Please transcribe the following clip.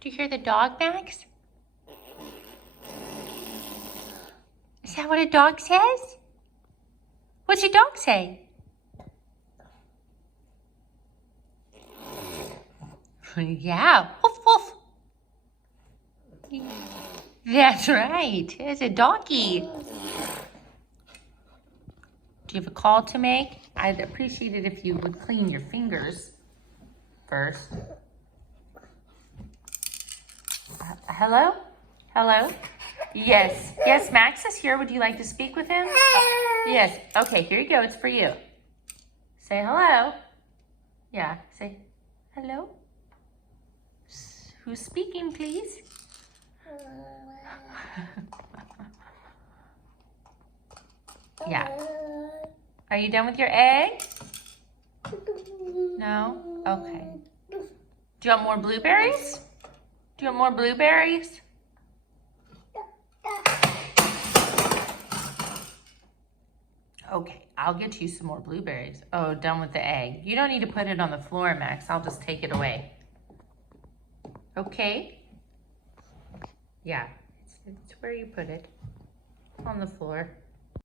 Did you hear the dog, Max? Is that what a dog says? What's a dog say? Yeah, woof woof. That's right, it's a doggy. Do you have a call to make? I'd appreciate it if you would clean your fingers first. Hello? Hello? Yes. Yes, Max is here. Would you like to speak with him? Yes. Okay, here you go. It's for you. Say hello. Yeah, say hello. Who's speaking, please? Yeah. Are you done with your egg? No? Okay. Do you want more blueberries? Do you want more blueberries? Okay, I'll get you some more blueberries. Oh, done with the egg. You don't need to put it on the floor, Max. I'll just take it away. Okay? Yeah, it's where you put it. On the floor.